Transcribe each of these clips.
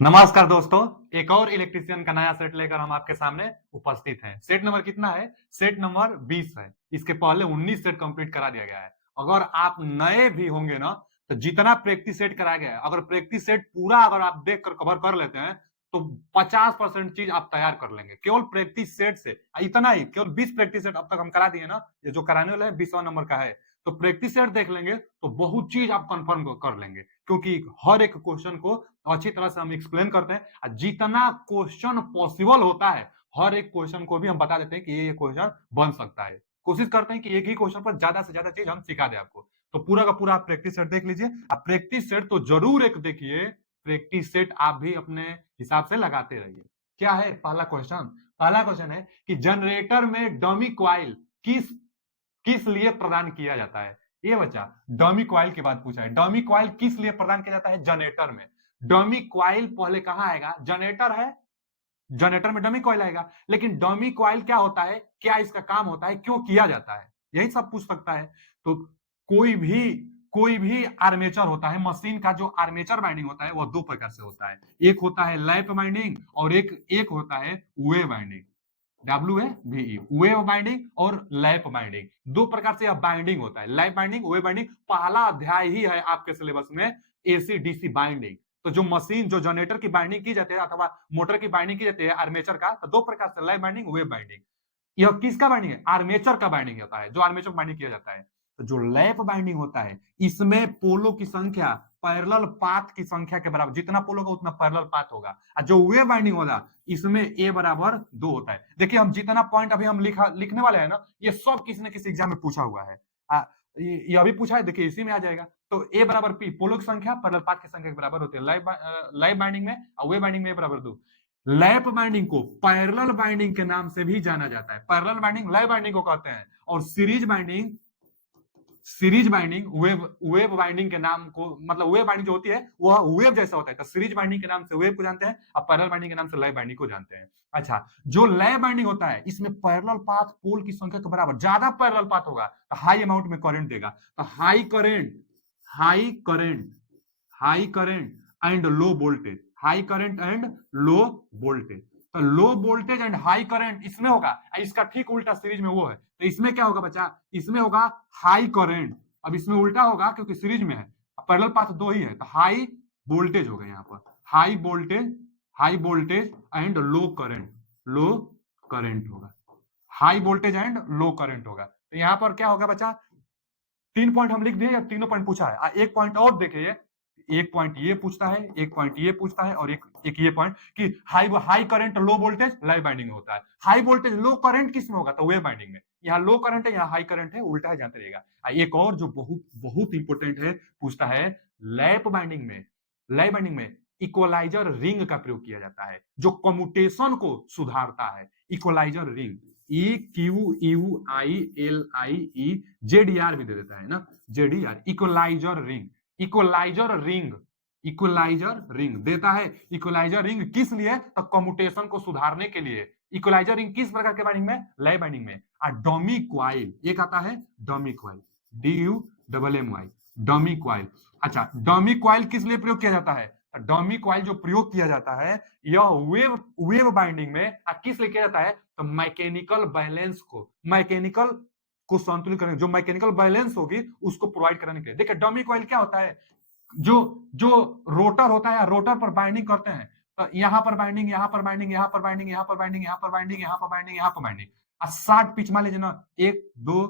नमस्कार दोस्तों, एक और इलेक्ट्रीशियन का नया सेट लेकर हम आपके सामने उपस्थित हैं। सेट नंबर कितना है? सेट नंबर 20 है। इसके पहले 19 सेट कंप्लीट करा दिया गया है। अगर आप नए भी होंगे ना, तो जितना प्रैक्टिस सेट कराया गया है, अगर प्रैक्टिस सेट पूरा अगर आप देख कर कवर कर लेते हैं तो 50% चीज आप तैयार कर लेंगे केवल प्रैक्टिस सेट से। इतना ही, केवल 20 प्रैक्टिस सेट अब तक हम करा दिए ना। ये जो कराने वाला है 20वां नंबर का है। तो प्रैक्टिस सेट देख लेंगे तो बहुत चीज आप कंफर्म कर लेंगे, क्योंकि हर एक क्वेश्चन को अच्छी तरह से हम एक्सप्लेन करते हैं। जितना क्वेश्चन पॉसिबल होता है, हर एक क्वेश्चन को भी हम बता देते हैं कि ये क्वेश्चन बन सकता है। कोशिश करते हैं कि एक ही क्वेश्चन पर ज्यादा से ज्यादा चीज हम सिखा दें आपको। तो पूरा का पूरा आप प्रैक्टिस सेट देख लीजिए। आप प्रैक्टिस सेट तो जरूर एक देखिए, प्रैक्टिस सेट आप भी अपने हिसाब से लगाते रहिए। क्या है पहला क्वेश्चन? पहला क्वेश्चन है कि जनरेटर में डमी क्वाइल किस किस लिए प्रदान किया जाता है? ये बच्चा डमी क्वाइल की बात पूछा है। डमी क्वाइल किस लिए प्रदान किया जाता है? जनरेटर में। डमी क्वाइल पहले कहां आएगा? जनरेटर है, जनरेटर में डमी क्वाइल आएगा। लेकिन डमी क्वाइल क्या होता है, क्या इसका काम होता है, क्यों किया जाता है, यही सब पूछ सकता है। तो कोई भी कोई भी आर्मेचर होता है, मशीन का जो आर्मेचर बाइंडिंग होता है वह दो प्रकार से होता है। एक होता है लैप बाइंडिंग और एक एक होता है वे बाइंडिंग। WAVE, वेव बाइंडिंग और लैप बाइंडिंग, दो प्रकार से यह बाइंडिंग होता है। लैप बाइंडिंग, वेव बाइंडिंग, पहला अध्याय ही है आपके सिलेबस में AC DC बाइंडिंग। तो जो मशीन, जो जनरेटर की बाइंडिंग की जाती है अथवा मोटर की बाइंडिंग की जाती है आर्मेचर का, तो दो प्रकार से लैप बाइंडिंग, वेव बाइंडिंग। यह किसका बाइंडिंग है? आर्मेचर का बाइंडिंग होता है, जो आर्मेचर बाइंडिंग किया जाता है। तो जो लैप बाइंडिंग होता है, इसमें पोलो की संख्या पैरेलल पाथ की संख्या के बराबर, जितना पोलो का उतना पैरेलल पाथ होगा। और जो वेव बाइंडिंग होगा, इसमें A बराबर 2 होता है। देखिए, हम जितना पॉइंट अभी हम लिखने वाले हैं ना, ये सब किसी न किसी एग्जाम में पूछा हुआ है। ये अभी पूछा है, देखिए इसी में आ जाएगा। तो A बराबर P, पोलो की संख्या पैरेलल पाथ की संख्या के बराबर होती है लैप बाइंडिंग में, और वेव बाइंडिंग में A बराबर 2। लैप बाइंडिंग को पैरेलल बाइंडिंग के नाम से भी जाना जाता है। पैरेलल बाइंडिंग लैप बाइंडिंग को कहते हैं, और series binding wave wave binding के नाम को, मतलब वेव बाइंडिंग जो होती है वह वेव जैसा होता है। तो सीरीज बाइंडिंग के नाम से वेव को जानते हैं, और पैरेलल बाइंडिंग के नाम से लैप बाइंडिंग को जानते हैं। अच्छा, जो लैप बाइंडिंग होता है, इसमें पैरेलल पाथ पोल की संख्या के बराबर, ज्यादा पैरेलल पाथ होगा तो हाई अमाउंट में करंट देगा। तो high current high current and low voltage, high current and low voltage. तो low voltage and high current इसमें होगा, इसका ठीक उल्टा सीरीज में वो है। तो इसमें क्या होगा बच्चा? इसमें होगा हाई करंट। अब इसमें उल्टा होगा क्योंकि सीरीज में है, पैरेलल पाथ दो ही है, तो हाई वोल्टेज होगा यहाँ पर। High voltage and low current होगा। High voltage and low current होगा। तो यहाँ पर क्या होगा बच्चा? 3 पॉइंट हम लिख दिए या तीनों पॉइंट पूछा है? एक पॉइंट और देखिए, एक पॉइंट ये पूछता है, एक पॉइंट ये पूछता है, और एक एक ये पॉइंट कि high high current low voltage live binding में होता है। हाई वोल्टेज लो करंट किस में होगा? तो वेव बाइंडिंग में। यहाँ लो करंट है, यहाँ हाई करंट है, उल्टा है, जानते रहेगा। एक और जो बहुत बहुत इंपॉर्टेंट है, पूछता है लैप बाइंडिंग में इक्वलाइजर रिंग का प्रयोग किया जाता है, जो कम्यूटेशन को सुधारता है। इक्वलाइजर रिंग, EQUILIE, JDR भी दे देता है ना, JDR, equaliser ring equaliser ring देता है। इक्वलाइजर रिंग किस लिए? तो कम्यूटेशन को सुधारने के लिए। इक्वलाइजर रिंग किस प्रकार के बाइंडिंग में? लैप बाइंडिंग में। और डमी क्वाइल एक आता है, dummy coil, DUMMY, dummy coil. अच्छा, डमी क्वाइल किस लिए प्रयोग किया जाता है? डमी क्वाइल जो प्रयोग किया जाता है, यह वेव वेव बाइंडिंग में किस लिए किया जाता है? तो मैकेनिकल को संतुलित करने, जो मैकेनिकल बैलेंस होगी उसको प्रोवाइड कराने के लिए। देखिए, डमी क्वाइल क्या होता है? जो जो रोटर होता है, रोटर पर बाइंडिंग करते हैं, तो यहां पर बाइंडिंग, यहां पर बाइंडिंग, यहां पर बाइंडिंग, यहां पर बाइंडिंग, यहां पर बाइंडिंग, यहां पर बाइंडिंग, यहां पर बाइंडिंग। 60 पिच मान लीजिए ना, 1 2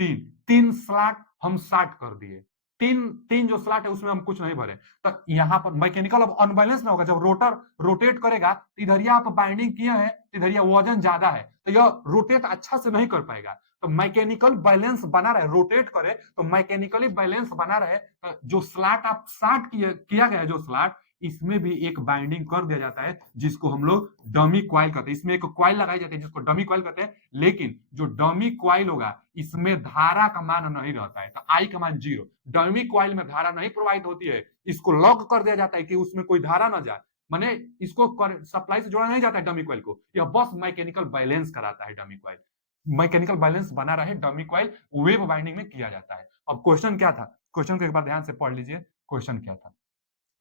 3, 3 स्लॉट हम 60 कर दिए। तीन तीन जो स्लॉट है उसमें हम कुछ नहीं भरे। तो यहाँ पर मैकेनिकल अब अनबैलेंस ना होगा। जब रोटर रोटेट करेगा तो इधरिया आप बाइंडिंग किए हैं, इधरिया वजन ज्यादा है, तो यह रोटेट अच्छा से नहीं कर पाएगा। तो मैकेनिकल बैलेंस बना रहे, रोटेट करे तो मैकेनिकली बैलेंस बना रहे। तो जो स्लॉट आप स्टार्ट किया गया है, जो स्लॉट, इसमें भी एक बाइंडिंग कर दिया जाता है, जिसको हम लोग डमी क्वाइल कहते हैं। इसमें एक क्वाइल लगाई जाती है जिसको डमी क्वाइल कहते हैं। लेकिन जो डमी क्वाइल होगा, इसमें धारा का मान नहीं रहता है, तो आई का मान 0। डमी क्वाइल में धारा नहीं प्रवाहित होती है, इसको लॉक कर दिया जाता है कि उसमें कोई धारा ना जाए। माने इसको सप्लाई से जोड़ा नहीं जाता है डमी क्वाइल को, यह बस मैकेनिकल बैलेंस कराता है। डमी क्वाइल मैकेनिकल बैलेंस बना रहे, डमी क्वाइल वेव बाइंडिंग में किया जाता है। अब क्वेश्चन क्या था? क्वेश्चन को एक बार ध्यान से पढ़ लीजिए। क्वेश्चन क्या था?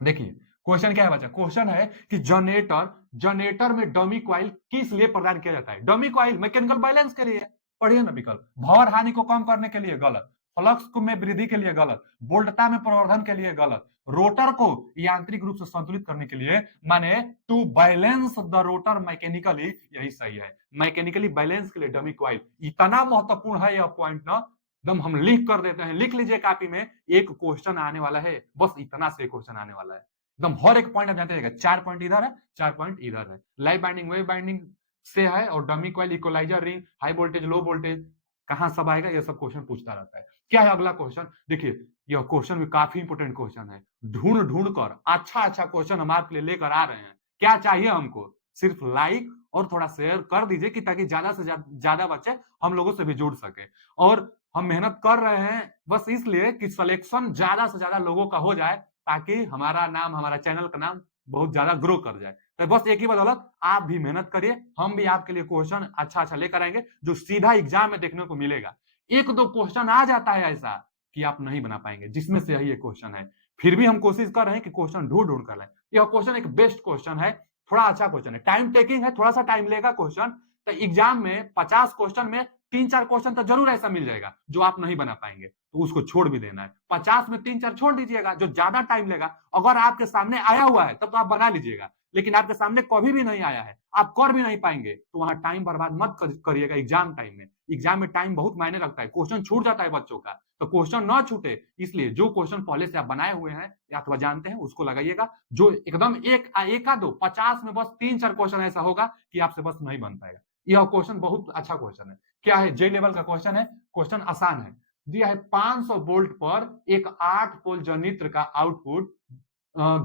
देखिए, क्वेश्चन क्या है बच्चा? क्वेश्चन है कि जनरेटर में डमी कॉइल किस लिए प्रदान किया जाता है? डमी कॉइल मैकेनिकल बैलेंस के लिए। पढ़िए ना विकल्प। भंवर हानि को कम करने के लिए गलत, फ्लक्स में वृद्धि के लिए गलत, वोल्टता में प्रवर्धन के लिए गलत, रोटर को यांत्रिक रूप से संतुलित करने के लिए, माने to balance the rotor mechanically, यही सही है। मैकेनिकली बैलेंस के लिए डमी कॉइल। इतना महत्वपूर्ण है यह पॉइंट ना, एकदम हम लिख कर देते हैं। लिख लीजिए कॉपी में, एक क्वेश्चन आने वाला है, बस इतना से क्वेश्चन आने वाला है। एकदम हर एक पॉइंट आप जानते रहेगा। 4 पॉइंट इधर है, 4 पॉइंट इधर है। लाइव बाइंडिंग वेव बाइंडिंग से है, और dummy coil, equaliser ring, high voltage low voltage कहां सब आएगा, ये सब क्वेश्चन पूछता रहता है। क्या है अगला क्वेश्चन? देखिए यह क्वेश्चन भी काफी इंपोर्टेंट क्वेश्चन है। ढूंढ ढूंढ कर अच्छा क्वेश्चन हम आपके लिए लेकर आ रहे हैं। क्या चाहिए हमको? सिर्फ लाइक और थोड़ा शेयर कर दीजिए कि ताकि ज्यादा से ज्यादा बच्चे हम लोगों से भी जुड़ सके। और हम मेहनत कर रहे हैं बस इसलिए कि सिलेक्शन ज्यादा से ज्यादा लोगों का हो जाए, ताकि हमारा नाम, हमारा चैनल का नाम बहुत ज्यादा ग्रो कर जाए। तो बस एक ही बदौलत आप भी मेहनत करिए, हम भी आपके लिए क्वेश्चन अच्छा लेकर आएंगे जो सीधा एग्जाम में देखने को मिलेगा। एक दो क्वेश्चन आ जाता है ऐसा कि आप नहीं बना पाएंगे, जिसमें से यही एक क्वेश्चन है। फिर भी हम कोशिश कर रहे हैं कि क्वेश्चन ढूंढ ढूंढ कर लाएं। यह क्वेश्चन एक बेस्ट क्वेश्चन है, थोड़ा अच्छा क्वेश्चन है, टाइम टेकिंग है, थोड़ा सा टाइम लेगा क्वेश्चन। तो एग्जाम में 50 क्वेश्चन में 3-4 क्वेश्चन तो जरूर ऐसा मिल जाएगा जो आप नहीं बना पाएंगे, तो उसको छोड़ भी देना है। 50 में 3-4 छोड़ दीजिएगा जो ज्यादा टाइम लेगा। अगर आपके सामने आया हुआ है तब तो आप बना लीजिएगा, लेकिन आपके सामने कभी भी नहीं आया है, आप कर भी नहीं पाएंगे, तो वहां टाइम बर्बाद मत करिएगा एग्जाम टाइम में। एग्जाम में टाइम बहुत मायने रखता है, क्वेश्चन छूट जाता है बच्चों का, तो क्वेश्चन ना छूटे इसलिए जो क्वेश्चन पहले से आप बनाए हुए हैं या अथवा जानते हैं उसको लगाइएगा। जो एकदम एक दो 50 में बस 3-4 क्वेश्चन ऐसा होगा कि आपसे बस नहीं बन पाएगा। यह क्वेश्चन बहुत अच्छा क्वेश्चन है। क्या है? जे लेवल का क्वेश्चन है। क्वेश्चन आसान है। दिया है 500 वोल्ट पर एक 8 पोल जनरेटर का आउटपुट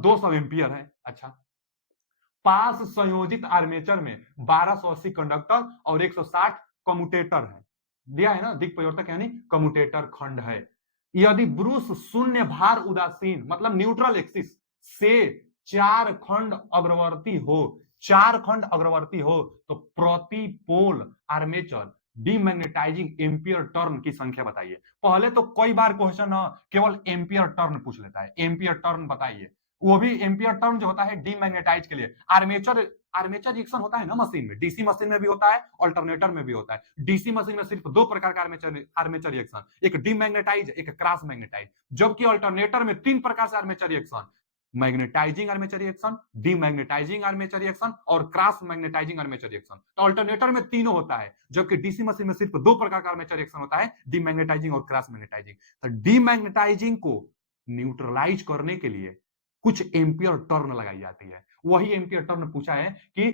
200 एम्पियर है। अच्छा, पास संयोजित आर्मेचर में 1280 कंडक्टर और 160 कम्यूटेटर है। दिया है ना, दिक परिवर्तक यानी कम्यूटेटर खंड है। यदि ब्रूस शून्य भार उदासीन मतलब न्यूट्रल एक्सिस से 4 खंड अग्रवर्ती हो, 4 खंड अग्रवर्ती हो, तो प्रति पोल आर्मेचर डीमैग्नेटाइजिंग एम्पियर टर्न की संख्या बताइए। पहले तो कई बार क्वेश्चन केवल एम्पियर टर्न पूछ लेता है, एम्पियर टर्न बताइए। वो भी एम्पियर टर्न जो होता है डीमैग्नेटाइज के लिए। आर्मेचर रिएक्शन होता है ना मशीन में, डीसी मशीन में भी होता है, अल्टरनेटर में भी होता है। डीसी मशीन में सिर्फ 2 प्रकार का आर्मेचर रिएक्शन, एक डीमैग्नेटाइज, एक क्रॉस मैग्नेटाइज। जबकि अल्टरनेटर में 3 प्रकार से armature reaction, magnetising armature reaction, demagnetising armature reaction और क्रॉस मैग्नेटाइजिंग आर्मेचर रिएक्शन। तो अल्टरनेटर में तीनों होता है, जबकि डीसी मशीन में सिर्फ 2 प्रकार का आर्मेचर रिएक्शन होता है, डीमैग्नेटाइजिंग और क्रॉस मैग्नेटाइजिंग। तो डीमैग्नेटाइजिंग को न्यूट्रलाइज करने के लिए कुछ एम्पियर टर्न लगाई जाती है। वही एम्पियर टर्न पूछा है कि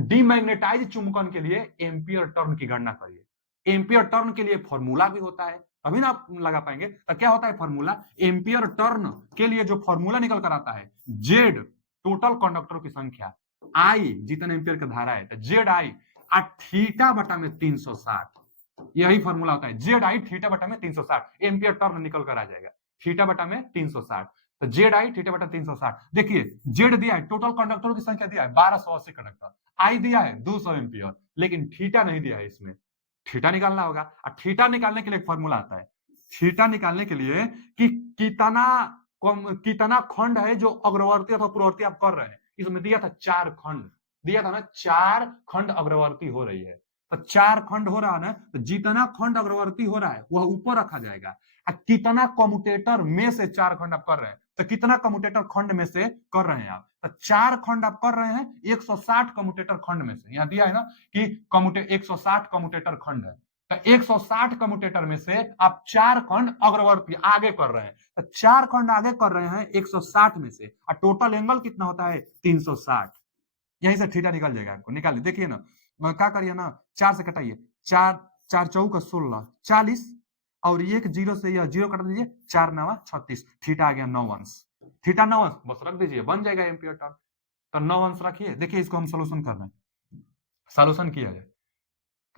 डीमैग्नेटाइज चुंबकन के लिए एम्पियर टर्न की गणना करिए। एम्पियर टर्न के लिए फॉर्मूला भी होता है, अभी ना आप लगा पाएंगे। तो क्या होता है फॉर्मूला? एम्पियर टर्न के लिए जो फॉर्मूला निकल कर आता है, जेड टोटल कंडक्टरों की संख्या, आई जितने एम्पियर का धारा है, जेड आई थीटा बटा में 360, यही फॉर्मूला होता है। जेड आई थीटा बटा में 360 एम्पियर टर्न निकल कर आ जाएगा, थीटा बटा में 360। तो जेड आई थीटा बटा 360। देखिए जेड दिया है, टोटल कंडक्टरों की संख्या दिया है 1280 कंडक्टर, आई दिया है 200 एम्पियर, लेकिन थीटा नहीं दिया है। इसमें थीटा निकालना होगा, और थीटा निकालने के लिए एक फॉर्मूला आता है। थीटा निकालने के लिए कि कितना खंड है जो अग्रवर्ती अथवा पूर्ववर्ती आप कर रहे हैं। इसमें दिया था 4 खंड, दिया था ना 4 खंड अग्रवर्ती हो रही है। तो 4 खंड हो रहा है ना, तो जितना खंड अग्रवर्ती हो रहा है वह ऊपर रखा जाएगा। कितना कम्यूटेटर में से 4 खंड आप कर रहे हैं, तो कितना कम्यूटेटर खंड में से कर रहे हैं आप, तो 4 खंड आप कर रहे हैं 160 कम्यूटेटर खंड में से। यहां दिया है ना कि 160 कम्यूटेटर खंड है, तो 160 कम्यूटेटर में से आप 4 खंड अग्रवर्ती आगे कर रहे हैं। तो 4 खंड आगे कर रहे हैं 160 में से, और टोटल एंगल कितना होता है 360। यहीं से थीटा निकल जाएगा आपको, निकालिए। देखिए ना, क्या करिए ना, 4 से कटाइए, 4 4 चौका 16 40, और एक जीरो से यह जीरो कटा दीजिए, 4 9 36, थीटा आ गया 9 अंश। थीटा 9 अंश बस रख दीजिए, बन जाएगा एम्पियर टर्न। तो 9 अंश रखिए। देखिए इसको हम सोल्यूशन कर रहे हैं, सोल्यूशन किया जाए।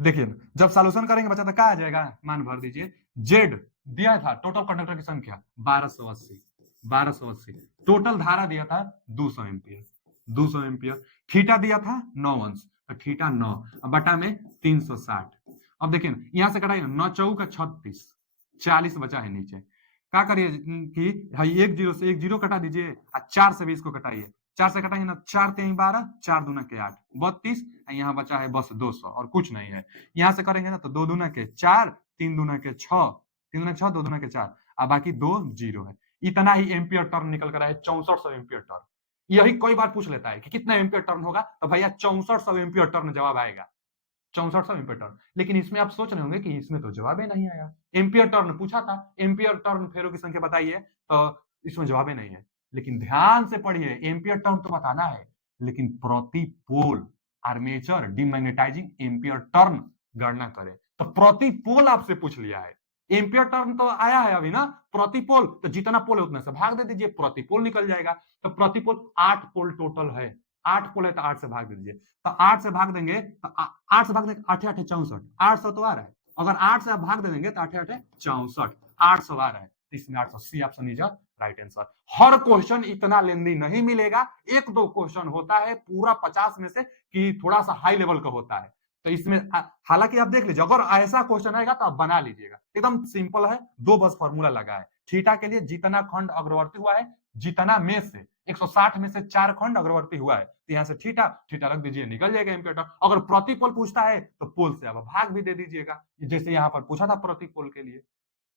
देखिए जब सोल्यूशन करेंगे बच्चा तो क्या आ जाएगा, मान भर दीजिए। जेड दिया था टोटल कंडक्टर की संख्या 1280, 1280 टोटल धारा दिया था 200 एम्पियर, 200 एम्पियर। थीटा दिया था 9 अंश, तो थीटा 9 बटा में 360। अब देखिए यहां से कटाइए, 9 चौका 36, 40 बचा है नीचे। क्या करिए कि भाई 1 जीरो से 1 जीरो कटा दीजिए और 4 से भी इसको कटाइए। 4 से कटाइए ना, 4 तीन 12, 4 दूना के 8, 32, यहाँ बचा है बस 200 और कुछ नहीं है। यहाँ से करेंगे ना तो 2 दूना के 4, 3 दूना के 6, 3 दूना के 6, 2 दूना के 4 और बाकी 2 जीरो है। इतना ही एम्पियर टर्न निकल कर है, 6400 एम्पियर टर्न। यही कई बार पूछ लेता है कि कितना एम्पियर टर्न होगा, तो भैया 6400 एम्पियर टर्न जवाब आएगा। 6400 एम्पियर टर्न। लेकिन इसमें आप सोच रहे होंगे कि इसमें तो जवाब ही नहीं आया। एम्पियर टर्न पूछा था, एम्पियर टर्न फेरों की संख्या बताइए, तो इसमें जवाब ही नहीं है। लेकिन ध्यान से पढ़िए, एम्पियर टर्न तो बताना है, लेकिन प्रति पोल आर्मेचर डिमैग्नेटाइजिंग एम्पियर टर्न गणना करें। तो प्रति पोल आपसे पूछ लिया है, एम्पियर टर्न तो आया है अभी ना, प्रति पोल तो जितना पोल है उतना से भाग दे दीजिए, प्रति पोल निकल जाएगा। तो प्रति पोल 8 पोल टोटल है, 8 पोल है तो 8 से भाग दे दीजिए। तो 8 से भाग देंगे तो 8 से भाग देंगे, 8 8 64, 800 तो आ रहा है। अगर 8 से आप भाग देंगे तो 8 8 64, 800 आ रहा है। तो इसमें 800, C option is right answer. हर क्वेश्चन इतना लेंदी नहीं मिलेगा, एक दो क्वेश्चन होता है पूरा 50 में से कि थोड़ा सा हाई लेवल का होता है। तो इसमें हालांकि आप देख लीजिए, अगर ऐसा क्वेश्चन आएगा तो आप बना लीजिएगा, एकदम सिंपल है। दो बस फॉर्मूला लगा है, थीटा के लिए जितना खंड अग्रवर्ती हुआ है, जितना में से 160 में से 4 खंड अग्रवर्ती हुआ है, तो यहाँ से थीटा थीटा रख दीजिए, निकल जाएगा एम्पियर टर्न। अगर प्रति पोल पूछता है तो पोल से आप भाग भी दे दीजिएगा, जैसे यहाँ पर पूछा था प्रति पोल के लिए।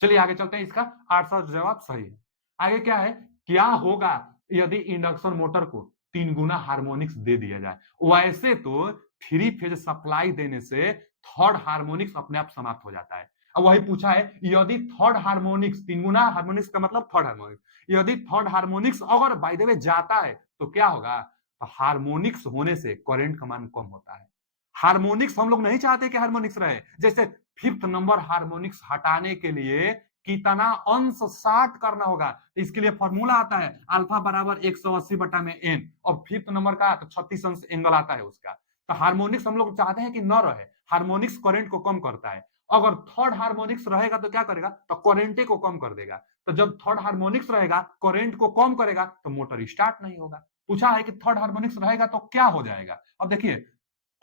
चलिए आगे चलते हैं, इसका 800 जवाब सही है। आगे क्या है, क्या होगा यदि इंडक्शन मोटर को 3 गुना हार्मोनिक्स दे दिया जाए। वैसे तो 3 फेज सप्लाई देने से थर्ड हार्मोनिक्स अपने आप समाप्त हो जाता है। अब वही पूछा है, यदि थर्ड हार्मोनिक्स 3 गुना हार्मोनिक्स का मतलब थर्ड हार्मोनिक्स, यदि थर्ड हार्मोनिक्स अगर बाय द वे जाता है तो क्या होगा। तो हार्मोनिक्स होने से करंट का मान कम होता है। हार्मोनिक्स हम लोग नहीं चाहते कि हार्मोनिक्स रहे। जैसे फिफ्थ नंबर हार्मोनिक्स हटाने के लिए कितना अंश 60 करना होगा, इसके लिए फॉर्मूला आता है अल्फा बराबर 180 बटा में एन, और फिफ्थ नंबर का तो 36 अंश एंगल आता है उसका। तो हार्मोनिक्स हम लोग चाहते हैं कि न रहे, हार्मोनिक्स करंट को कम करता है। अगर थर्ड हार्मोनिक्स रहेगा तो क्या करेगा, तो करंट को कम कर देगा। तो जब थर्ड हार्मोनिक्स रहेगा करंट को कम करेगा तो मोटर स्टार्ट नहीं होगा। पूछा है कि थर्ड हार्मोनिक्स रहेगा तो क्या हो जाएगा। अब देखिए,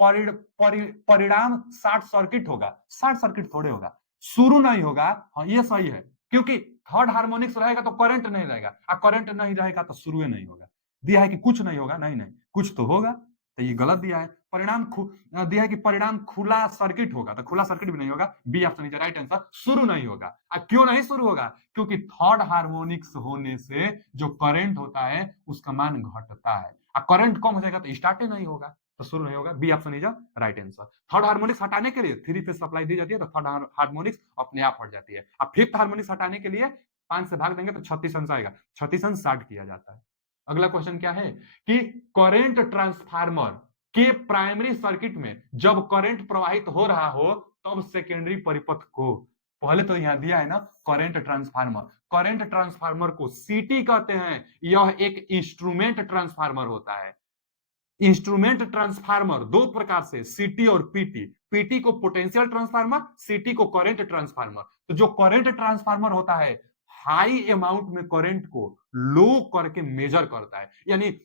परिणाम शॉर्ट सर्किट होगा, शॉर्ट सर्किट थोड़े होगा, शुरू नहीं होगा। हाँ ये सही है, क्योंकि थर्ड हार्मोनिक्स रहेगा तो करंट नहीं रहेगा, और करंट नहीं रहेगा तो शुरू नहीं होगा। दिया है कि कुछ नहीं होगा, नहीं नहीं कुछ तो होगा, तो ये गलत दिया है। परिणाम दिया है कि परिणाम खुला सर्किट होगा, तो खुला सर्किट भी नहीं होगा, B option is right answer. शुरू नहीं होगा, क्यों नहीं शुरू होगा, क्योंकि थर्ड हार्मोनिक्स होने से जो करंट होता है उसका मान घटता है, और करंट कम हो जाएगा तो स्टार्ट ही नहीं होगा, तो शुरू नहीं होगा। B option is right answer. Third harmonics हटाने के लिए 3 फेज सप्लाई दी जाती है, तो थर्ड हार्मोनिक्स अपने आप हट जाती है। अब फिफ्थ हार्मोनिक्स हटाने के लिए 5 से भाग देंगे तो 36 अंश आएगा, 36 अंश 60 किया जाता है। अगला क्वेश्चन क्या है कि करंट ट्रांसफार्मर के प्राइमरी सर्किट में जब करंट प्रवाहित हो रहा हो तब सेकेंडरी परिपथ को, पहले तो यहां दिया है ना करंट ट्रांसफार्मर, करंट ट्रांसफार्मर को सीटी कहते हैं। यह एक इंस्ट्रूमेंट ट्रांसफार्मर होता है। इंस्ट्रूमेंट ट्रांसफार्मर दो प्रकार से, सीटी और पीटी। पीटी को पोटेंशियल ट्रांसफार्मर, सीटी को करंट ट्रांसफार्मर। तो जो करंट ट्रांसफार्मर होता है हाई अमाउंट में करंट को लो करके मेजर करता है, यानी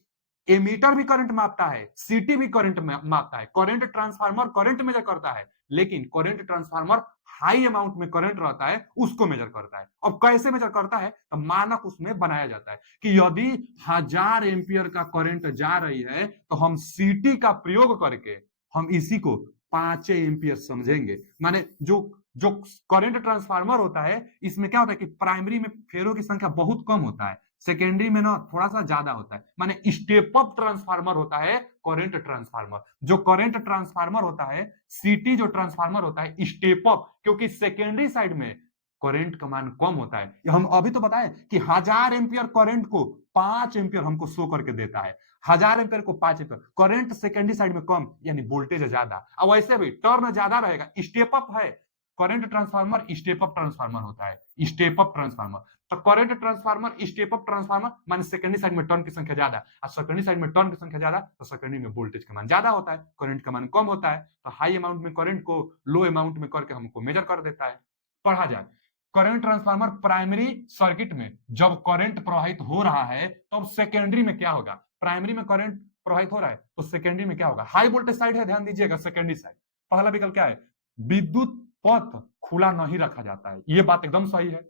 एमीटर भी करंट मापता है, सीटी भी करंट मापता है। करंट ट्रांसफार्मर करंट मेजर करता है, लेकिन करंट ट्रांसफार्मर हाई अमाउंट में करंट रहता है उसको मेजर करता है। अब कैसे मेजर करता है, तो मानक उसमें बनाया जाता है कि यदि 1000 एम्पियर का करंट जा रही है तो हम सीटी का प्रयोग करके हम इसी को 5 एम्पियर समझेंगे। माने जो जो करंट ट्रांसफार्मर होता है इसमें क्या होता है कि प्राइमरी में फेरों की संख्या बहुत कम होता है, सेकेंडरी में ना थोड़ा सा ज्यादा होता है। माने स्टेप अप ट्रांसफार्मर होता है करंट ट्रांसफार्मर। जो करंट ट्रांसफार्मर होता है, सीटी जो ट्रांसफार्मर होता है स्टेप अप, क्योंकि सेकेंडरी साइड में करंट का मान कम होता है। हम अभी तो बताएं कि 1000 एम्पियर करंट को 5 एम्पियर हमको शो करके देता है, 1000 एम्पियर को 5 एम्पियर। करंट सेकेंडरी साइड में कम, यानी वोल्टेज ज्यादा। और वैसे भी टर्न ज्यादा रहेगा, स्टेप अप है current transformer, step up transformer होता है, स्टेप अप ट्रांसफार्मर। तो current transformer step up transformer माने सेकेंडरी साइड में टर्न की संख्या ज्यादा, और सेकेंडरी साइड में टर्न की संख्या ज्यादा तो सेकेंडरी में वोल्टेज का मान ज्यादा होता है, करंट का मान कम होता है। तो हाई अमाउंट में करंट को लो अमाउंट में करके हमको मेजर कर देता है। पढ़ा जाए, करंट ट्रांसफार्मर प्राइमरी सर्किट में जब करंट प्रवाहित हो रहा है तब सेकेंडरी में क्या होगा। प्राइमरी में करंट प्रवाहित हो रहा है तो सेकेंडरी में क्या होगा, हाई वोल्टेज साइड है, ध्यान दीजिएगा सेकेंडरी साइड। पहला विकल्प क्या है, विद्युत पथ खुला नहीं रखा जाता है, ये बात एकदम सही है।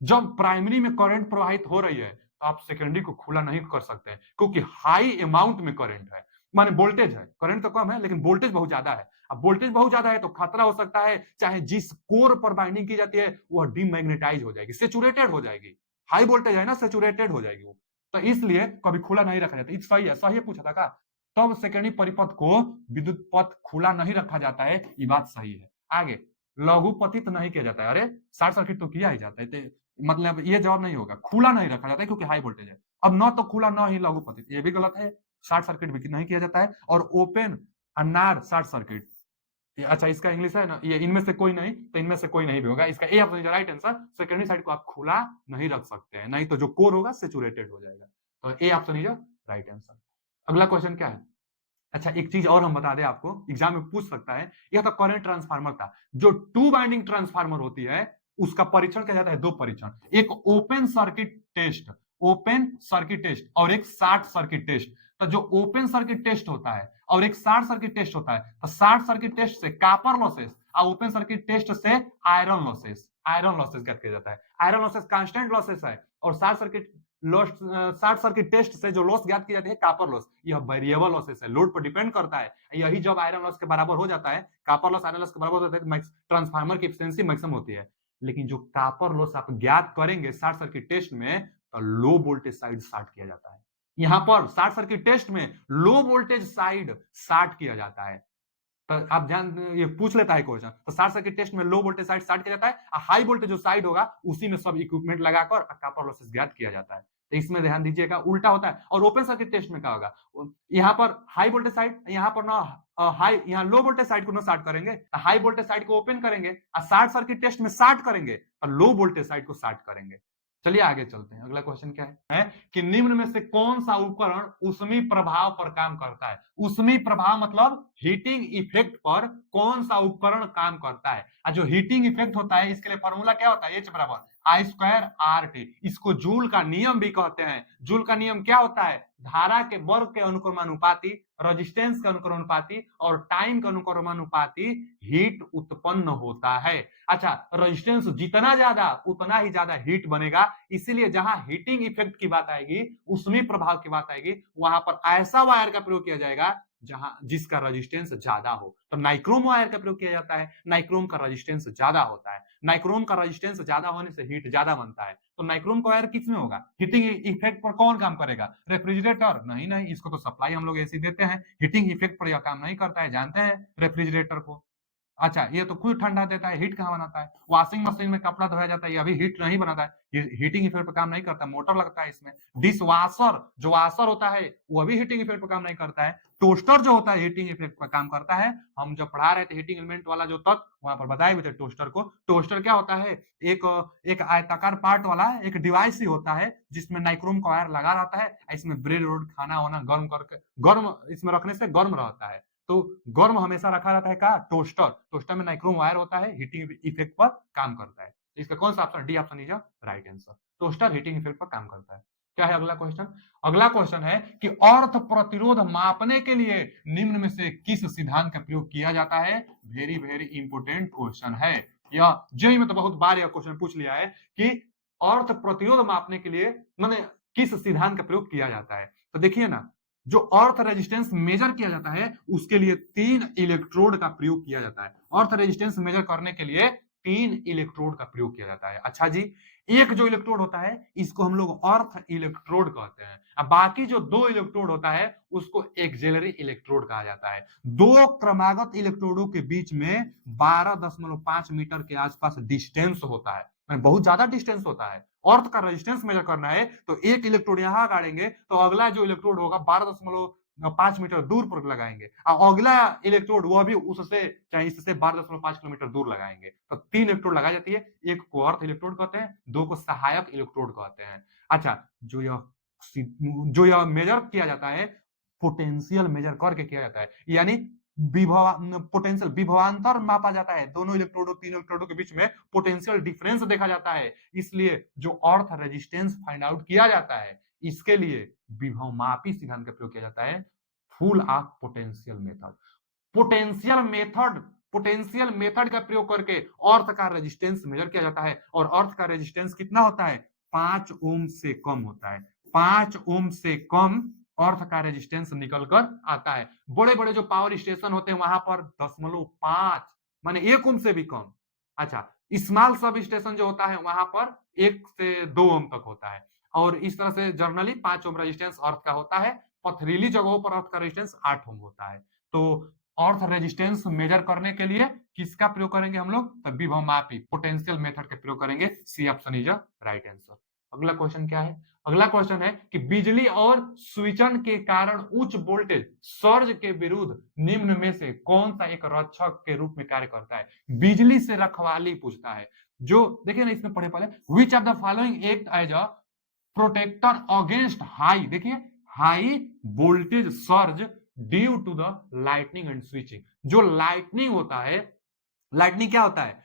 जब प्राइमरी में करंट प्रवाहित हो रही है तो आप सेकेंडरी को खुला नहीं कर सकते हैं, क्योंकि हाई अमाउंट में करंट है, माने वोल्टेज है, करंट तो कम है लेकिन वोल्टेज बहुत ज्यादा है। अब वोल्टेज बहुत ज्यादा है तो खतरा हो सकता है, चाहे जिस कोर पर बाइंडिंग की जाती है वह डीमैग्नेटाइज हो जाएगी, सेचुरेटेड हो जाएगी। हाई वोल्टेज है ना, सेचुरेटेड हो जाएगी वो। तो इसलिए कभी खुला नहीं रखा जाता। सही है, सही है, पूछा था का। तब सेकेंडरी परिपथ को विद्युत पथ खुला नहीं रखा जाता है, ये बात सही है। आगे, लघु पतित नहीं किया जाता है। अरे शॉर्ट सर्किट तो किया ही जाता है, मतलब ये जवाब नहीं होगा, खुला नहीं रखा जाता है क्योंकि हाई वोल्टेज है। अब न तो खुला न ही लघु पतित, ये भी गलत है। शॉर्ट सर्किट भी नहीं किया जाता है। और ओपन अनार शॉर्ट सर्किट, अच्छा इसका इंग्लिश है ना, ये इनमें से कोई नहीं, तो इनमें से कोई नहीं भी होगा। इसका A option right answer. Secondary side को आप खुला नहीं रख सकते हैं, नहीं तो जो कोर होगा सेचुरेटेड हो जाएगा। तो A option is right answer. अगला क्वेश्चन क्या है? अच्छा एक चीज और हम बता दें आपको, एग्जाम में पूछ सकता है, यह तो करंट ट्रांसफार्मर था। जो टू बाइंडिंग ट्रांसफार्मर होती है उसका परीक्षण किया जाता है, दो परीक्षण, एक open circuit test, open circuit test, और एक शॉर्ट सर्किट टेस्ट। तो जो ओपन सर्किट टेस्ट होता है और एक शॉर्ट सर्किट टेस्ट होता है, तो शॉर्ट सर्किट टेस्ट से कॉपर लॉसेस और ओपन सर्किट टेस्ट से आयरन लॉसेस, आयरन लॉसेस ज्ञात किया जाता है। आयरन लॉसेस कांस्टेंट लॉसेस है, और short circuit loss, short circuit test से जो लॉस ज्ञात की जाती है कॉपर लॉस, यह वेरिएबल लॉसेस है, लोड पर डिपेंड करता है। यही जब आयरन लॉस के बराबर हो जाता है, कॉपर लॉस आयरन लॉस के बराबर हो जाता है, ट्रांसफार्मर की एफिशिएंसी मैक्सिमम होती है। लेकिन जो कॉपर लॉस आप ज्ञात करेंगे शॉर्ट सर्किट टेस्ट में, तो लो वोल्टेज साइड शॉर्ट किया जाता है। यहां पर शॉर्ट सर्किट टेस्ट में लो वोल्टेज साइड शॉर्ट किया जाता है। तो आप ध्यान, ये पूछ लेता है क्वेश्चन, तो शॉर्ट सर्किट टेस्ट में लो वोल्टेज साइड स्टार्ट किया जाता है, हाई वोल्टेज जो साइड होगा उसी में सब इक्विपमेंट लगाकर कॉपर लॉसेस ज्ञात किया जाता है। तो इसमें ध्यान दीजिएगा, उल्टा होता है। और ओपन सर्किट टेस्ट में क्या होगा, यहाँ पर हाई वोल्टेज साइड, यहाँ पर ना हाई, यहाँ लो वोल्टेज साइड को ना स्टार्ट करेंगे, हाई वोल्टेज साइड को ओपन करेंगे, और शॉर्ट सर्किट टेस्ट में स्टार्ट करेंगे और लो वोल्टेज साइड को स्टार्ट करेंगे। चलिए आगे चलते हैं। अगला क्वेश्चन क्या है कि निम्न में से कौन सा उपकरण ऊष्मी प्रभाव पर काम करता है? ऊष्मी प्रभाव मतलब हीटिंग इफेक्ट पर कौन सा उपकरण काम करता है? और जो हीटिंग इफेक्ट होता है इसके लिए फॉर्मूला क्या होता है? एच बराबर आई स्क्वायर आर टी। इसको जूल का नियम भी कहते हैं। जूल का नियम क्या होता है? धारा के वर्ग के अनुक्रमानुपाती, रेजिस्टेंस के अनुक्रमानुपाती और टाइम के अनुक्रमानुपाती हीट उत्पन्न होता है। अच्छा, रेजिस्टेंस जितना ज्यादा उतना ही ज्यादा हीट बनेगा, इसीलिए जहां हीटिंग इफेक्ट की बात आएगी, ऊष्मीय प्रभाव की बात आएगी, वहां पर ऐसा वायर का प्रयोग किया जाएगा जहां जिसका रेजिस्टेंस ज्यादा हो। तो नाइक्रोम वायर का प्रयोग किया जाता है, नाइक्रोम का रेजिस्टेंस ज्यादा होता है। नाइक्रोम का रेजिस्टेंस ज्यादा होने से हीट ज्यादा बनता है। तो नाइक्रोम का वायर किस में होगा? हीटिंग इफेक्ट पर कौन काम करेगा? रेफ्रिजरेटर? नहीं नहीं, इसको तो सप्लाई हम लोग ऐसी देते हैं, हीटिंग इफेक्ट पर यह काम नहीं करता है, जानते हैं रेफ्रिजरेटर को। अच्छा, ये तो खुद ठंडा देता है, हीट कहाँ बनाता है? वॉशिंग मशीन में कपड़ा धोया जाता है, ये अभी हीट नहीं बनाता है, ये हीटिंग इफेक्ट पर काम नहीं करता, मोटर लगता है इसमें। डिश वॉशर जो वॉशर होता है वो भी हीटिंग इफेक्ट पर काम नहीं करता है। टोस्टर जो होता है हीटिंग इफेक्ट पर काम करता है। हम जब पढ़ा रहे थे हीटिंग एलिमेंट वाला जो तत्व, वहां पर बताए हुए थे टोस्टर को। टोस्टर क्या होता है? एक एक आयताकार पार्ट वाला एक डिवाइस ही होता है जिसमें नाइक्रोम का वायर लगा रहता है। इसमें ब्रेड रोड खाना वाना गर्म करके, गर्म इसमें रखने से गर्म रहता है। तो गर्म हमेशा रखा रहता है का टोस्टर। टोस्टर में नाइक्रोम वायर होता है, हीटिंग इफेक्ट पर काम करता है। तो इसका कौन सा option? D option is right answer. Toaster heating effect पर काम करता है। क्या है अगला क्वेश्चन? अगला क्वेश्चन है कि अर्थ प्रतिरोध मापने के लिए निम्न में से किस सिद्धांत का प्रयोग किया जाता है? वेरी वेरी इंपोर्टेंट क्वेश्चन है यह। जेई में तो बहुत बार यह क्वेश्चन पूछ लिया है कि अर्थ प्रतिरोध मापने के लिए मैंने किस सिद्धांत का प्रयोग किया जाता है। तो देखिए ना, जो अर्थ रेजिस्टेंस मेजर किया जाता है उसके लिए 3 इलेक्ट्रोड का प्रयोग किया जाता है। अर्थ रेजिस्टेंस मेजर करने के लिए 3 इलेक्ट्रोड का प्रयोग किया जाता है। अच्छा जी, एक जो इलेक्ट्रोड होता है इसको हम लोग अर्थ इलेक्ट्रोड कहते हैं। अब बाकी जो 2 इलेक्ट्रोड होता है उसको एक्सिलरी इलेक्ट्रोड कहा जाता है। दो क्रमागत इलेक्ट्रोडों के बीच में 12.5 मीटर के आसपास डिस्टेंस होता है, बहुत ज्यादा डिस्टेंस होता है। अर्थ का रेजिस्टेंस मेजर करना है तो एक इलेक्ट्रोड यहां गाड़ेंगे तो अगला जो इलेक्ट्रोड होगा 12.5 मीटर दूर पर लगाएंगे, और अगला इलेक्ट्रोड वह भी उससे चाहे इससे 12.5 किलोमीटर दूर लगाएंगे। तो 3 इलेक्ट्रोड लगाई जाती है, एक को अर्थ इलेक्ट्रोड कहते हैं, 2 को सहायक इलेक्ट्रोड कहते हैं। अच्छा, जो यह मेजर किया जाता है पोटेंशियल मेजर करके किया जाता है, यानी पोटेंशियल विभवांतर मापा जाता है। दोनों इलेक्ट्रोडों 3 इलेक्ट्रोडों के बीच में पोटेंशियल डिफरेंस देखा जाता है। इसलिए जो अर्थ रेजिस्टेंस फाइंड आउट किया जाता है इसके लिए विभवमापी सिद्धांत का प्रयोग किया जाता है, full of potential method. Potential method potential method का प्रयोग करके अर्थ का रेजिस्टेंस मेजर किया जाता है, और अर्थ का रेजिस्टेंस कितना होता है? 5 ओम से कम होता है। 5 ओम से कम अर्थ का रेजिस्टेंस निकल कर आता है। बड़े बड़े जो पावर स्टेशन होते हैं वहां पर 0.5 माने 1 ओम से भी कम। अच्छा, स्मॉल सब स्टेशन जो होता है वहां पर 1 से 2 ओम तक होता है, और इस तरह से जनरली 5 ओम रेजिस्टेंस अर्थ का होता है। पथरीली जगहों पर अर्थ का रेजिस्टेंस 8 ओम होता है। तो अर्थ रेजिस्टेंस मेजर करने के लिए किसका प्रयोग करेंगे हम लोग? तो विभव मापी पोटेंशियल मेथड का प्रयोग करेंगे। C option is right answer. अगला क्वेश्चन क्या है? अगला क्वेश्चन है कि बिजली और स्विचन के कारण उच्च वोल्टेज सर्ज के विरुद्ध निम्न में से कौन सा एक रक्षक के रूप में कार्य करता है? बिजली से रखवाली पूछता है। जो देखिए ना, इसमें पढ़े पहले, which of the following act as a protector against high, देखिए, high voltage surge due to the lightning and switching. जो लाइटनिंग होता है, लाइटनिंग क्या होता है?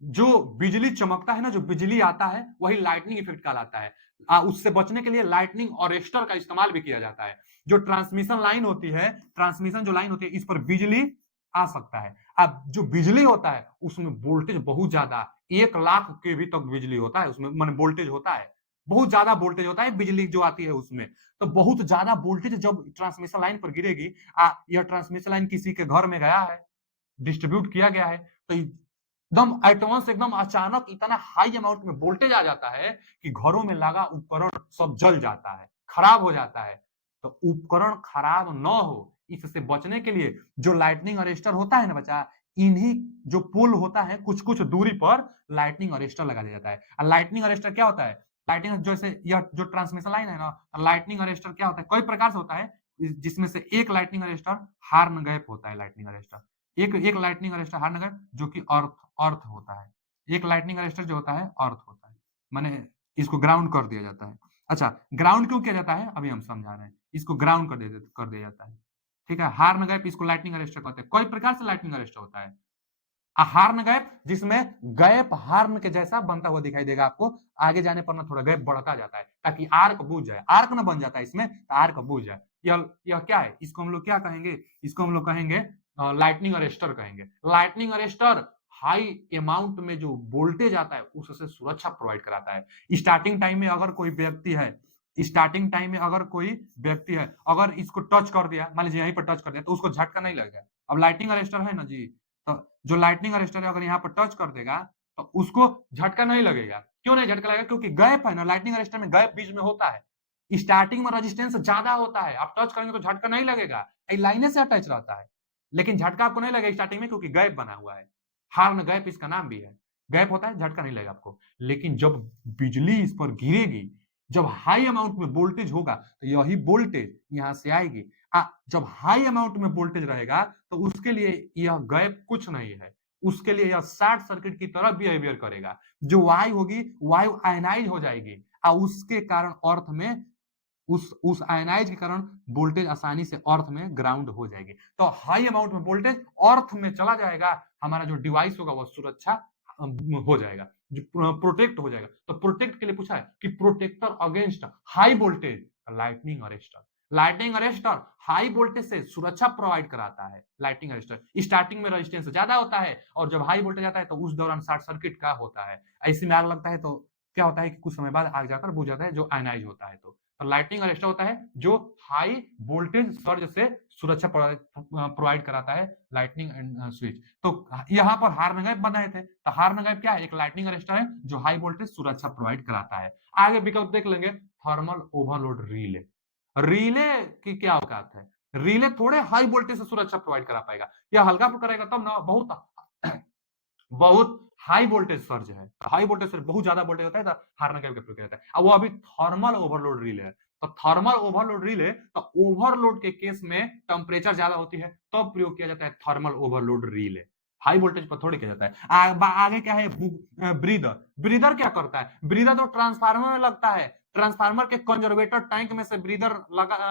जो बिजली चमकता है ना, जो बिजली आता है, वही लाइटनिंग इफेक्ट कहलाता है। उससे बचने के लिए लाइटनिंग अरेस्टर का इस्तेमाल भी किया जाता है। जो ट्रांसमिशन लाइन होती है, ट्रांसमिशन जो लाइन होती है, इस पर बिजली आ सकता है। अब जो बिजली होता है उसमें वोल्टेज बहुत ज्यादा, 1 लाख के भी तक बिजली होता है उसमें, मान वोल्टेज होता है, बहुत ज्यादा वोल्टेज होता है बिजली जो आती है उसमें। तो बहुत ज्यादा वोल्टेज जब ट्रांसमिशन लाइन पर गिरेगी, यह ट्रांसमिशन लाइन किसी के घर में गया है, डिस्ट्रीब्यूट किया गया है, तो एकदम एटमॉस एकदम अचानक इतना हाई अमाउंट में वोल्टेज आ जाता है कि घरों में लगा उपकरण सब जल जाता है, खराब हो जाता है। तो उपकरण खराब न हो, इससे बचने के लिए जो लाइटनिंग अरेस्टर होता है ना बच्चा, इन्हीं जो पोल होता है कुछ कुछ दूरी पर लाइटनिंग अरेस्टर लगा दिया जाता है। लाइटनिंग अरेस्टर क्या होता है? लाइटनिंग जैसे यह जो ट्रांसमिशन लाइन है ना, लाइटनिंग अरेस्टर क्या होता है? कई प्रकार से होता है, जिसमें से एक लाइटनिंग अरेस्टर हार्न गैप होता है। लाइटनिंग अरेस्टर एक लाइटनिंग अरेस्टर हार्न गैप जो कि अर्थ अर्थ होता है। एक लाइटनिंग अरेस्टर जो होता है अर्थ होता है, माने इसको ग्राउंड कर दिया जाता है। अच्छा, ग्राउंड क्यों किया जाता है अभी हम समझा रहे हैं। इसको ग्राउंड कर दिया जाता है, ठीक है। हार्न गैप इसको लाइटनिंग अरेस्टर कहते हैं। कई प्रकार से लाइटनिंग अरेस्टर होता है। हार्न गैप, जिसमें गैप हार्न के जैसा बनता हुआ दिखाई देगा आपको, आगे जाने पर ना थोड़ा गैप बढ़ता जाता है ताकि आर्क बुझ जाए, आर्क ना बन जाता है इसमें, आर्क बुझ जाए। यह क्या है? इसको हम लोग क्या कहेंगे? इसको हम लोग कहेंगे लाइटनिंग अरेस्टर कहेंगे। लाइटनिंग अरेस्टर हाई अमाउंट में जो वोल्टेज आता है उससे सुरक्षा प्रोवाइड कराता है। स्टार्टिंग टाइम में अगर कोई व्यक्ति है, स्टार्टिंग टाइम में अगर कोई व्यक्ति है, अगर इसको टच कर दिया, मान लीजिए यहीं पर टच कर दिया, तो उसको झटका नहीं लगेगा। अब लाइटनिंग अरेस्टर है ना जी, तो जो लाइटनिंग अरेस्टर है अगर यहाँ पर टच कर देगा तो उसको झटका नहीं लगेगा। क्यों नहीं झटका लगेगा? क्योंकि गैप है ना, लाइटनिंग अरेस्टर में गैप बीच में होता है। स्टार्टिंग में रेजिस्टेंस ज्यादा होता है, आप टच करेंगे तो झटका नहीं लगेगा, लाइने से अटैच रहता है, लेकिन झटका आपको नहीं लगेगा स्टार्टिंग में क्योंकि गैप बना हुआ है। हार्न गैप इसका नाम भी है। गैप होता है, झटका नहीं लगेगा आपको। लेकिन जब बिजली इस पर गिरेगी, जब हाई अमाउंट में वोल्टेज होगा, तो यही वोल्टेज यहां से आएगी। जब हाई अमाउंट में वोल्टेज रहेगा तो उसके लिए यह गैप कुछ नहीं है, उसके लिए यह शॉर्ट सर्किट की तरह बिहेवियर करेगा। जो वायु होगी, वायु आयनाइज हो जाएगी, और उसके कारण अर्थ में उस आयनाइज के कारण वोल्टेज आसानी से अर्थ में ग्राउंड हो जाएगी। तो हाई अमाउंट में वोल्टेज अर्थ में चला जाएगा, हमारा जो डिवाइस होगा वह सुरक्षा हो जाएगा, जो प्रोटेक्ट हो जाएगा। तो प्रोटेक्ट के लिए पूछा है कि protector against high voltage, lightning arrester. Lightning arrester high voltage से सुरक्षा प्रोवाइड कराता है। लाइटनिंग अरेस्टर स्टार्टिंग में रेजिस्टेंस ज्यादा होता है, और जब हाई वोल्टेज आता है तो उस दौरान शॉर्ट सर्किट का होता है। ऐसे में आग लगता है तो क्या होता है कि कुछ समय बाद आग जाकर बुझ जाता है, जो आयनाइज होता है। तो लाइटनिंग अरेस्टर होता है जो हाई वोल्टेज सर्ज से सुरक्षा प्रोवाइड कराता है, लाइटनिंग एंड स्विच। तो यहाँ पर हार्न गैप बनाए थे, तो हार्न गैप क्या है? एक लाइटनिंग अरेस्टर है जो हाई वोल्टेज सुरक्षा प्रोवाइड कराता है। आगे विकल्प देख लेंगे, थर्मल ओवरलोड रिले। रिले की क्या औकात है? रिले थोड़े हाई वोल्टेज से सुरक्षा प्रोवाइड करा पाएगा, यह हल्का करेगा तब ना, बहुत बहुत हाई वोल्टेज सर्ज है, हाई वोल्टेज सर्ज बहुत ज्यादा वोल्टेज होता है तो हार्न गैप का प्रयोग किया जाता है। अब वो अभी थर्मल ओवरलोड रिले है, तो थर्मल ओवरलोड रिले, तो ओवरलोड के केस में टेम्परेचर ज्यादा होती है तब प्रयोग किया जाता है thermal overload relay, high voltage पर थोड़ी किया जाता है। आगे क्या है? ब्रीदर। ब्रीदर क्या करता है? ब्रीदर तो ट्रांसफार्मर में लगता है, ट्रांसफार्मर के कंजर्वेटर टैंक में से ब्रीदर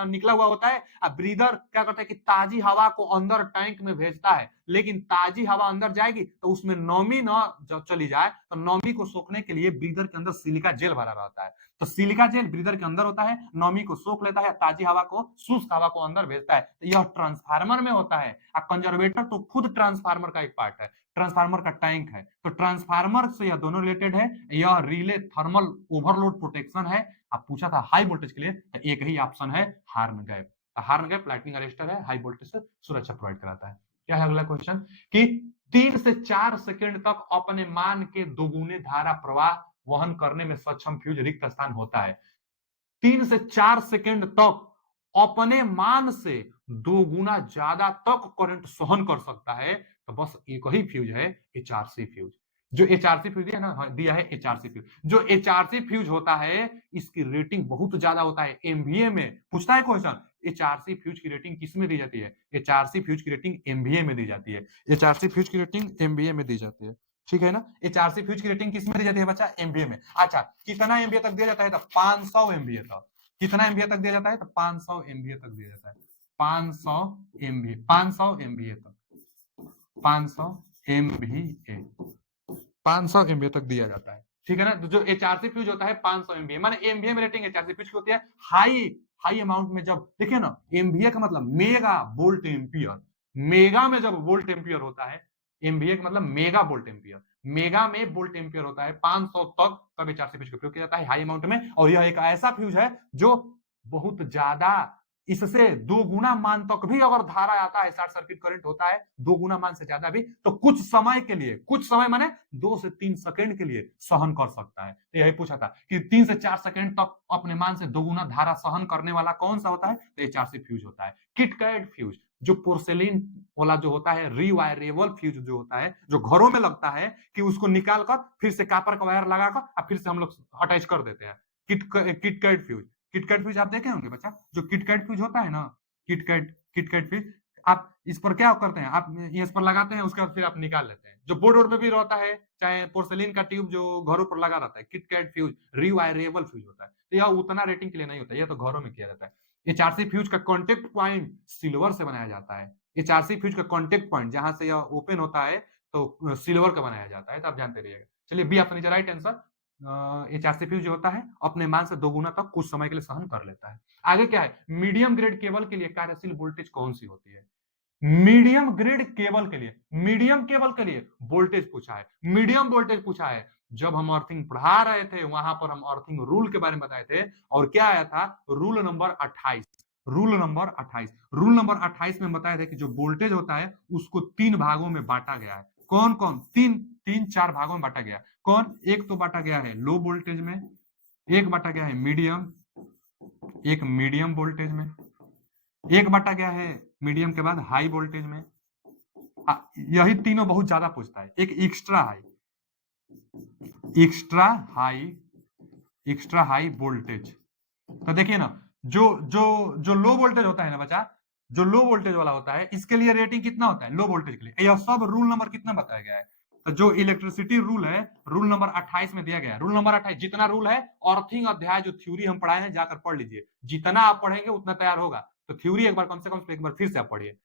निकला हुआ होता है। अब ब्रीदर क्या करता है कि ताजी हवा को अंदर टैंक में भेजता है, लेकिन ताजी हवा अंदर जाएगी तो उसमें नमी न चली जाए, तो नमी को सोखने के लिए ब्रीदर के अंदर सिलिका जेल भरा रहता है। तो सिलिका जेल ब्रीदर के अंदर होता है, नमी को सोख लेता है, ताजी हवा को, शुष्क हवा को अंदर भेजता है। तो यह ट्रांसफार्मर में होता है। कंजर्वेटर तो खुद ट्रांसफार्मर का एक पार्ट है, ट्रांसफार्मर का टैंक है। तो ट्रांसफार्मर से यह दोनों रिलेटेड है। यह रिले थर्मल ओवरलोड प्रोटेक्शन है। आप पूछा था हाई वोल्टेज के लिए, तो एक ही ऑप्शन है, horn gap. Horn gap lightning arrester है, हाई वोल्टेज से सुरक्षा प्रोवाइड कराता है। क्या है अगला क्वेश्चन कि 3 से 4 सेकंड तक अपने मान के दोगुने धारा प्रवाह वहन करने में सक्षम फ्यूज रिक्त स्थान होता है। 3 से 4 सेकंड तक अपने मान से 2 गुना ज्यादा तक करंट सहन कर सकता है। तो बस एक ही फ्यूज है, एचआरसी फ्यूज। जो एचआरसी फ्यूज है ना, दिया है एचआरसी फ्यूज। जो एचआरसी फ्यूज होता है, इसकी रेटिंग बहुत ज्यादा होता है एमवीए में। पूछता है क्वेश्चन, एचआरसी फ्यूज की रेटिंग किस में दी जाती है? एचआरसी फ्यूज की रेटिंग एमवीए में दी जाती है। एचआरसी फ्यूज की रेटिंग एमवीए में दी जाती है, ठीक है ना। एचआरसी फ्यूज की रेटिंग किस में दी जाती है बच्चा? एमवीए में। अच्छा, कितना एमवीए तक दिया जाता है? तो 500 एमवीए तक। कितना एमवीए तक दिया जाता है? तो 500 एमवीए तक दिया जाता है। 500 एमवीए, 500 एमवीए तक, 500 एमवीए, 500 एमवीए तक दिया जाता है, ठीक है ना। तो जो एचआरसी फ्यूज होता है 500 एमवीए, माने एमवीए में रेटिंग एचआरसी फ्यूज की होती है हाई। हाई अमाउंट में जब देखिए ना, एमवीए का मतलब मेगा वोल्ट एम्पियर। मेगा में जब वोल्ट एम्पियर होता है, एमवीए का मतलब मेगा वोल्ट एम्पियर। मेगा में वोल्ट एम्पियर होता है 500 तक, तब एचआरसी फ्यूज का उपयोग किया जाता है हाई अमाउंट में। और यह एक ऐसा फ्यूज है जो बहुत ज्यादा, इससे 2 गुना मान तक भी अगर धारा आता है, शॉर्ट सर्किट करंट होता है 2 गुना मान से ज्यादा भी, तो कुछ समय के लिए, कुछ समय माने 2 से 3 सेकंड के लिए सहन कर सकता है। तो यही पूछा था कि 3 से 4 सेकंड तक अपने मान से 2 गुना धारा सहन करने वाला कौन सा होता है? तो एचआरसी फ्यूज होता है। किटकैट फ्यूज, जो पोर्सेलिन वाला जो होता है, रिवायरेबल फ्यूज जो होता है, जो घरों में लगता है कि उसको निकाल कर फिर से कॉपर का वायर लगाकर और फिर से हम लोग अटैच कर देते हैं। किटकैट फ्यूज, किटकैट फ्यूज आप देखे होंगे बच्चा, जो किटकैट फ्यूज होता है ना, किटकैट किटकैट फ्यूज, आप इस पर क्या करते हैं? आप इस पर लगाते हैं, उसके बाद फिर आप निकाल लेते हैं। जो बोर्ड पे भी रहता है, चाहे पोर्सेलिन का ट्यूब जो घरों पर लगा रहता है, किटकैट फ्यूज रिवायरेबल फ्यूज होता है। तो यह उतना रेटिंग के लिए नहीं होता, यह तो घरों में किया जाता है। एचआरसी फ्यूज का कॉन्टेक्ट पॉइंट सिल्वर से बनाया जाता है। एचआरसी फ्यूज का कॉन्टेक्ट पॉइंट जहां से यह ओपन होता है, तो सिल्वर का बनाया जाता है। तो आप जानते रहिएगा। चलिए, B option is right answer. HRC fuse जो होता है अपने मान से 2 गुना तक कुछ समय के लिए सहन कर लेता है। आगे क्या है? मीडियम ग्रेड केबल के लिए कार्यशील वोल्टेज कौन सी होती है? मीडियम ग्रेड केबल के लिए, मीडियम केबल के लिए वोल्टेज पूछा है, मीडियम वोल्टेज पूछा है। जब हम अर्थिंग पढ़ा रहे थे, वहां पर हम अर्थिंग रूल के बारे में बताए थे, और क्या आया था? Rule number 28। Rule number 28, rule number 28 में बताया था कि जो वोल्टेज होता है उसको 3 भागों में बांटा गया है। कौन कौन? तीन, 4 भागों में बांटा गया। कौन? एक तो बांटा गया है लो वोल्टेज में, एक बांटा गया है मीडियम, एक मीडियम वोल्टेज में, एक बांटा गया है मीडियम के बाद हाई वोल्टेज में। यही तीनों बहुत ज्यादा पूछता है। एक extra high, extra high, extra high voltage. तो देखिए ना, जो जो जो लो वोल्टेज होता है ना बच्चा, जो लो वोल्टेज वाला होता है, इसके लिए रेटिंग कितना होता है लो वोल्टेज के लिए? यह सब रूल नंबर कितना बताया गया है? तो जो इलेक्ट्रिसिटी रूल है, रूल नंबर 28 में दिया गया है। रूल नंबर 28 जितना रूल है, अर्थिंग अध्याय जो थ्योरी हम पढ़ाए हैं, जाकर पढ़ लीजिए। जितना आप पढ़ेंगे उतना तैयार होगा। तो थ्योरी एक बार कम से कम एक बार फिर से आप पढ़िए।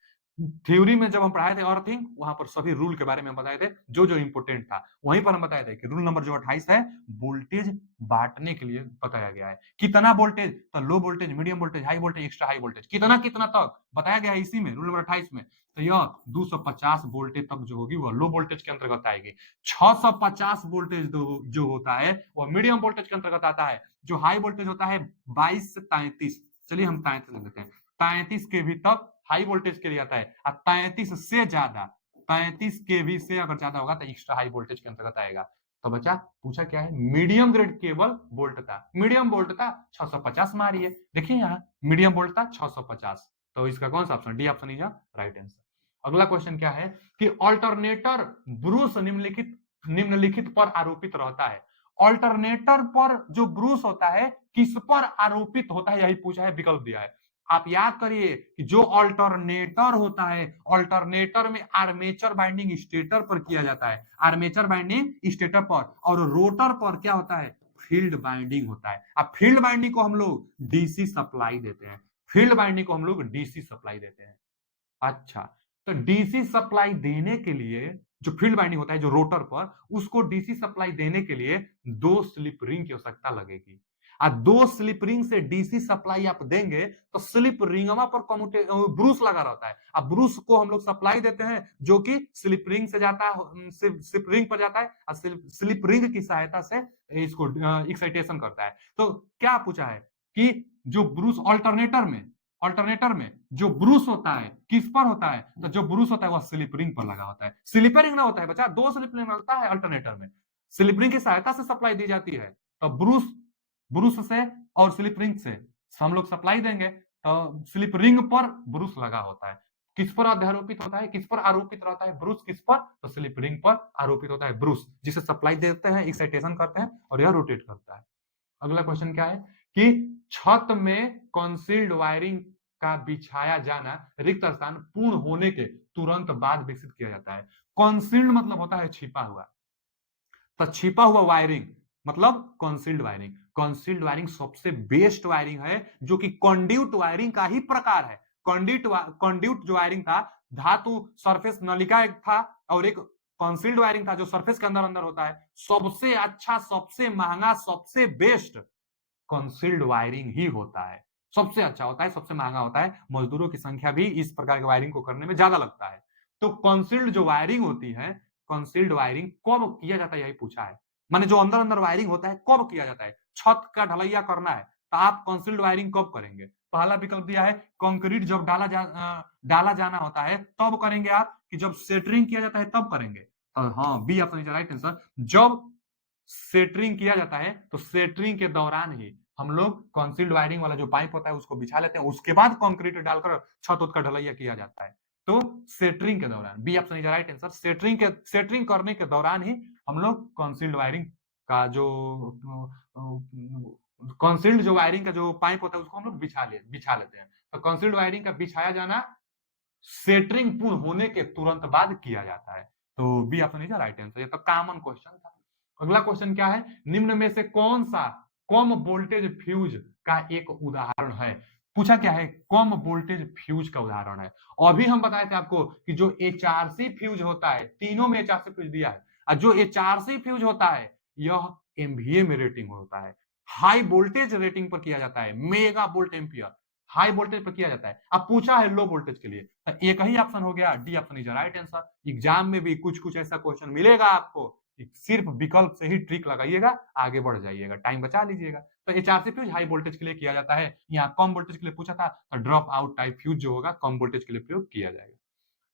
थ्योरी में जब हम पढ़ाए थे अर्थिंग, वहां पर सभी रूल के बारे में बताए थे, जो जो इंपोर्टेंट था। वहीं पर हम बताए थे कि रूल नंबर जो 28 है, वोल्टेज बांटने के लिए बताया गया है। कितना वोल्टेज? तो low voltage, medium voltage, high voltage, extra high voltage, कितना कितना तक बताया गया है इसी में, रूल नंबर 28 में। तो यह 250 वोल्टेज तक जो होगी वह लो वोल्टेज के अंतर्गत आएगी। 650 वोल्टेज जो होता है वह मीडियम वोल्टेज के अंतर्गत आता है। जो हाई वोल्टेज होता है 22 से 33, चलिए हम 33 ले लेते हैं, 33 केवी तक हाई वोल्टेज के लिए आता है। और 33 से ज्यादा, 33 केवी से अगर ज्यादा होगा तो एक्स्ट्रा हाई वोल्टेज के अंतर्गत आएगा। तो बच्चा पूछा क्या है? मीडियम ग्रेड केबल वोल्ट था, मीडियम वोल्ट था 650 मारिए। देखिए यहाँ मीडियम वोल्ट था 650। तो इसका कौन सा option? D option is right answer. अगला क्वेश्चन क्या है कि ऑल्टरनेटर ब्रूस निम्नलिखित पर आरोपित रहता है। ऑल्टरनेटर पर जो ब्रूस होता है किस पर आरोपित होता है, यही पूछा है, विकल्प दिया है। आप याद करिए कि जो ऑल्टरनेटर होता है, ऑल्टरनेटर में आर्मेचर बाइंडिंग स्टेटर पर किया जाता है, आर्मेचर बाइंडिंग स्टेटर पर, और रोटर पर क्या होता है? फील्ड बाइंडिंग होता है। अब फील्ड बाइंडिंग को हम लोग डीसी सप्लाई देते हैं, फील्ड बाइंडिंग को हम लोग डीसी सप्लाई देते हैं। अच्छा, तो डीसी सप्लाई देने के लिए जो फील्ड बाइंडिंग होता है जो रोटर पर, उसको डीसी सप्लाई देने के लिए 2 स्लिप रिंग की आवश्यकता लगेगी। और 2 स्लिप रिंग से डीसी सप्लाई आप देंगे तो स्लिप रिंगवा पर ब्रूस लगा रहता है। अब ब्रूस को हम लोग सप्लाई देते हैं जो कि स्लिप रिंग से जाता है, स्लिप रिंग पर जाता है और स्लिप रिंग की सहायता से इसको एक्साइटेशन करता है। तो क्या पूछा है कि जो ब्रूस अल्टरनेटर में जो ब्रूस होता है किस पर होता है, तो जो ब्रूस होता है वह स्लिप रिंग पर लगा होता है। स्लिपर रिंग ना होता है बच्चा, 2 स्लिप रिंग लगता है अल्टरनेटर में, स्लिप रिंग की सहायता से सप्लाई दी जाती है। तो ब्रूस से और स्लिप रिंग से हम लोग सप्लाई देंगे तो स्लिप रिंग पर ब्रूस लगा होता है। किस पर अध्यारोपित होता है, किस पर आरोपित रहता है ब्रूस, किस पर, तो स्लिप रिंग पर आरोपित होता है ब्रूस, जिसे सप्लाई देते हैं, एक्साइटेशन करते हैं और यह रोटेट करता है। अगला क्वेश्चन क्या है कि छत में कंसील्ड वायरिंग का बिछाया जाना रिक्त स्थान पूर्ण होने के तुरंत बाद विकसित किया जाता है। कंसील्ड मतलब होता है छिपा हुआ, तो छिपा हुआ वायरिंग मतलब कंसील्ड वायरिंग। कंसील्ड वायरिंग सबसे बेस्ट वायरिंग है जो कि कंड्यूट वायरिंग का ही प्रकार है। कंड्यूट जो वायरिंग था, धातु सरफेस नलिका एक था और एक कंसील्ड वायरिंग था जो सरफेस के अंदर अंदर होता है। सबसे अच्छा, सबसे महंगा, सबसे बेस्ट कंसील्ड वायरिंग ही होता है। सबसे अच्छा होता है, सबसे महंगा होता है, मजदूरों की संख्या भी इस प्रकार की वायरिंग को करने में ज्यादा लगता है। तो कंसील्ड जो वायरिंग होती है, कंसील्ड वायरिंग कब किया जाता है यही पूछा है। माने जो अंदर अंदर वायरिंग होता है कब किया जाता है। छत का ढलैया करना है तो आप कंसील्ड वायरिंग कब करेंगे। पहला विकल्प दिया है कंक्रीट जब डाला जाना होता है तब करेंगे आप, कि जब सेटरिंग किया जाता है तब करेंगे। हाँ, B option is right answer. जब सेटरिंग किया जाता है तो सेटरिंग के दौरान ही हम लोग कंसील्ड वायरिंग वाला जो पाइप होता है उसको बिछा लेते हैं, उसके बाद कंक्रीट डालकर छत उत का ढलैया किया जाता है। तो सेटरिंग के दौरान, B option is right answer. Scattering करने के दौरान ही हम लोग कंसील्ड वायरिंग का जो कंसील्ड जो वायरिंग का जो पाइप होता है उसको हम लोग बिछा लेते हैं। तो कंसील्ड वायरिंग का बिछाया जाना सेटरिंग पूर्ण होने के तुरंत बाद किया जाता है। तो B option is right answer. ये तो कॉमन क्वेश्चन था। अगला क्वेश्चन क्या है, निम्न में से कौन सा कम वोल्टेज फ्यूज का एक उदाहरण है। पूछा क्या है, कम वोल्टेज फ्यूज का उदाहरण है। अभी हम बताए थे आपको कि जो एचआरसी फ्यूज होता है, तीनों में एचआरसी फ्यूज दिया है, और जो एचआरसी फ्यूज होता है यह एमवीए में रेटिंग होता है, हाई वोल्टेज रेटिंग पर किया जाता है, mega volt ampere high voltage पर किया जाता है। अब पूछा है लो वोल्टेज के लिए, तो एक ही ऑप्शन हो गया, D option is right answer. Exam में भी कुछ कुछ ऐसा क्वेश्चन मिलेगा आपको, सिर्फ विकल्प से ही ट्रिक लगाइएगा, आगे बढ़ जाइएगा, टाइम बचा लीजिएगा। तो एचआरसी फ्यूज हाई वोल्टेज के लिए किया जाता है, यहाँ कम वोल्टेज के लिए पूछा था तो ड्रॉप आउट टाइप फ्यूज जो होगा कम वोल्टेज के लिए प्रयोग किया जाएगा।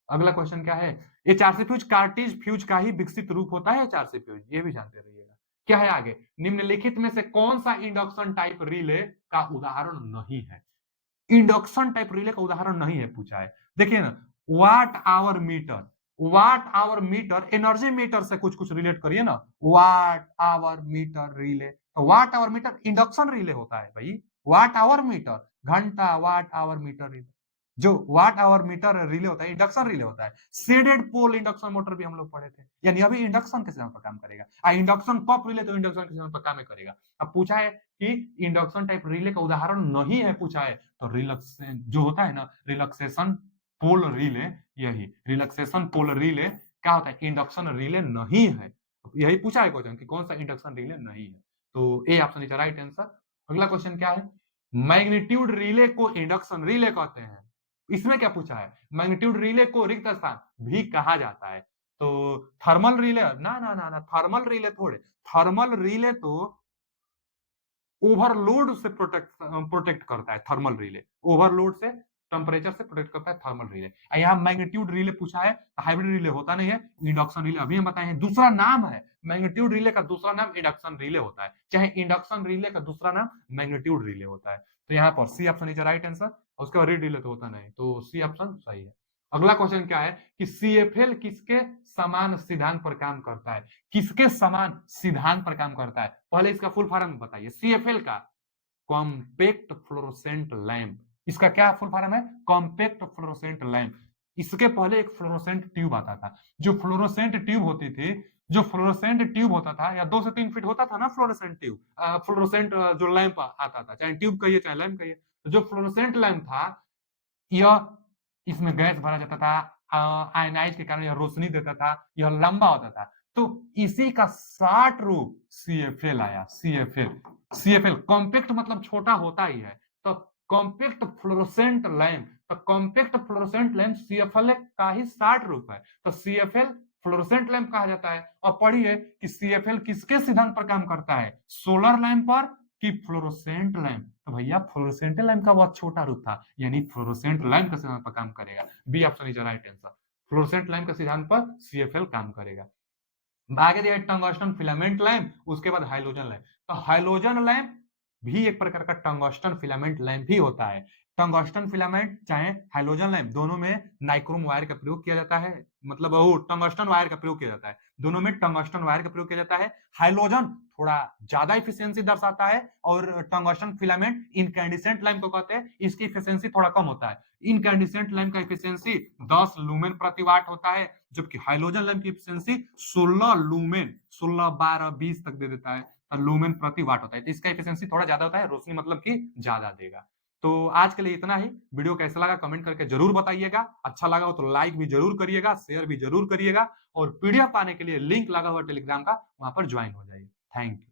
अगला क्वेश्चन क्या है, एचआरसी फ्यूज कार्टिज फ्यूज का ही विकसित रूप होता है एचआरसी फ्यूज, ये भी जानते रहिएगा। क्या है आगे, निम्नलिखित में से कौन सा इंडक्शन टाइप रिले का उदाहरण नहीं है। इंडक्शन टाइप रिले का उदाहरण नहीं है पूछा है। देखिए ना, watt hour meter energy meter से कुछ कुछ रिलेट करिए ना, वाट आवर मीटर रिले, तो watt hour meter induction relay होता है भाई। वाट आवर मीटर घंटा, वाट आवर मीटर रिले, जो वाट आवर मीटर रिले होता है इंडक्शन रिले होता है। शेडेड पोल इंडक्शन मोटर भी हम लोग पढ़े थे, यानी अभी इंडक्शन के सिद्धांत पर काम करेगा। इंडक्शन कप रिले तो इंडक्शन के सिद्धांत पर काम करेगा। अब पूछा है कि इंडक्शन टाइप रिले का उदाहरण नहीं है पूछा है, तो रिलक्सेशन जो होता है ना, रिलक्सेशन पोल रिले, यही रिलक्सेशन पोल रिले क्या होता है, इंडक्शन रिले नहीं है। यही पूछा है क्वेश्चन कि कौन सा इंडक्शन रिले नहीं है, तो A option is right answer. अगला क्वेश्चन क्या है, मैग्नीट्यूड रिले को इंडक्शन रिले कहते हैं। इसमें क्या पूछा है, मैग्नीट्यूड रिले को रिक्त स्थान भी कहा जाता है। तो थर्मल रिले ना ना ना ना, थर्मल रिले थोड़े, थर्मल रिले तो ओवरलोड से प्रोटेक्ट करता है थर्मल रिले, ओवरलोड से टेम्परेचर से प्रोटेक्ट करता है थर्मल रिले। यहाँ मैग्नीट्यूड रिले पूछा है, हाइब्रिड रिले होता नहीं है, इंडक्शन रिले अभी हम बताए हैं, दूसरा नाम है मैग्नीट्यूड रिले का, दूसरा नाम इंडक्शन रिले होता है, चाहे इंडक्शन रिले का दूसरा नाम मैग्नीट्यूड रिले होता है। तो यहाँ पर C option is right answer. उसके बाद रीड रिले तो होता नहीं, तो सी ऑप्शन सही है। अगला क्वेश्चन क्या है कि सीएफएल किसके समान सिद्धांत पर काम करता है, किसके समान सिद्धांत पर काम करता है, पहले इसका फुल फॉर्म बताइए। सीएफएल का कॉम्पैक्ट फ्लोरोसेंट लैंप, इसका क्या फुल फॉर्म है, कॉम्पैक्ट फ्लोरोसेंट लैंप। इसके पहले एक फ्लोरोसेंट ट्यूब आता था, जो फ्लोरोसेंट ट्यूब होती थी, जो फ्लोरोसेंट ट्यूब होता था या 2 से 3 फीट होता था ना फ्लोरोसेंट ट्यूब, फ्लोरोसेंट जो लैंप आता था, चाहे ट्यूब कहिए चाहे लैंप कहिए, तो जो फ्लोरोसेंट लैंप था यह, इसमें गैस भरा जाता था, आयनाइज के कारण यह रोशनी देता था, यह लंबा होता था। तो इसी का शार्ट रूप CFL आया। CFL कॉम्पैक्ट मतलब छोटा होता ही है, तो कॉम्पैक्ट फ्लोरोसेंट लैंप, तो कॉम्पैक्ट फ्लोरोसेंट लैंप CFL का ही शार्ट रूप है, तो CFL फ्लोरोसेंट लैंप कहा जाता है। और पढ़िए कि CFL किसके सिद्धांत पर काम करता है, सोलर लैंप पर कि फ्लोरोसेंट लैंप, तो भैया फ्लोरोसेंट लैंप का बहुत छोटा रूप था, यानी फ्लोरोसेंट लैंप का सिद्धांत पर काम करेगा। B option is right answer, fluorescent lamp के सिद्धांत पर CFL काम करेगा। आगे दिया टंगस्टन फिलामेंट लैंप, उसके बाद हाइलोजन लैंप। तो हाइलोजन लैंप भी एक प्रकार का टंगस्टन फिलामेंट लैंप ही होता है। टंगस्टन फिलामेंट चाहे हाइलोजन लैंप, दोनों में नाइक्रोम वायर का प्रयोग किया जाता है, मतलब वो टंगस्टन वायर का प्रयोग किया जाता है, दोनों में टंगस्टन वायर का प्रयोग किया जाता है। हाइलोजन थोड़ा ज्यादा इफिशियंसी दर्शाता है, और टंगस्टन फिलामेंट इनकैंडिसेंट लैंप को कहते हैं, इसकी इफिशियंसी थोड़ा कम होता है। इनकैंडिसेंट लैंप का इफिशियंसी 10 लूमेन प्रति वाट होता है, जबकि हाइलोजन लैंप की एफिशिएंसी 16 लूमेन, 16 12 20 तक दे देता है, तो लूमेन प्रति वाट होता है, तो इसका एफिशिएंसी थोड़ा ज्यादा होता है, रोशनी मतलब कि ज्यादा देगा। तो आज के लिए इतना ही। वीडियो कैसा लगा कमेंट करके जरूर बताइएगा, अच्छा लगा हो तो लाइक भी जरूर करिएगा, शेयर भी जरूर करिएगा, और पीडीएफ पाने के लिए लिंक लगा हुआ टेलीग्राम का, वहां पर ज्वाइन हो जाइए। Thank you.